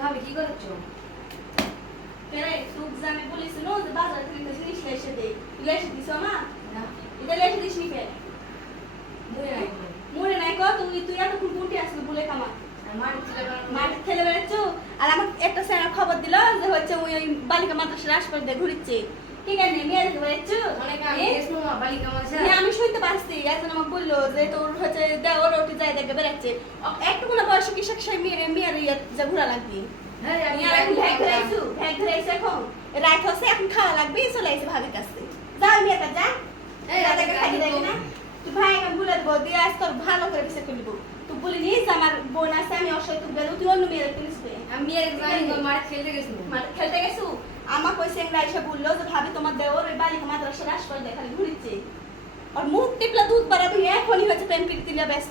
ভাবে কি করছো? পেরে সুখ জানে বলেছিল যে বাজার থেকে একটা জিনিস লেসে দে লেসে দিছো না না এটা লেসে দিস নি ফের মনে নাই মনে নাই কো তুই এতক্ষণ কোনটি আসলে বলে কামা মাঠে খেলে বেড়াচ্ছো আর আমাকে একটা স্যার খবর দিল যে হচ্ছে ওই বালিকা মাদ্রাসার আশপাশ দিয়ে ঘুরিচ্ছে ঠিক আছে মেয়ে দেখতে বেড়াচ্ছো অনেক আমি এসনো বালিকা মাদ্রাসা আমি শুনতে পারছি একজন আমাকে বললো যে তোর হচ্ছে দেওয়ার ওটি যায় দেখে বেড়াচ্ছে একটু কোনো বয়স কৃষক সেই মেয়ের ইয়ে যে ঘোরা লাগবে হ্যাঁ আমি আর এখন ভ্যাগ ধরেছো এখন রাত হচ্ছে এখন খাওয়া লাগবে চলে আইছে ভাবির কাছে যাও মেয়েটা যা এই দাদাকে খাইতে দেবে না তুই ভাই আমি বলে দেবো দিয়ে আজ তোর ভালো করে বিচার করে দেবো তুই বলি নিস আমার বোন আছে আমি অসহায় তুই গেল তুই অন্য মেয়ের কিনিস আমি এর জানি তো মাঠ খেলতে গেছি মাঠে খেলতে গেছু আমার কই সেংরা এসে বললো যে ভাবি তোমার দেওর ওই বালিকা মাদ্রাসার আশপাশ দেখালে ঘুরিচ্ছে আর মুখ টিপলা দুধ বাড়াবি এখনই হচ্ছে প্রেম প্রীতি ব্যস্ত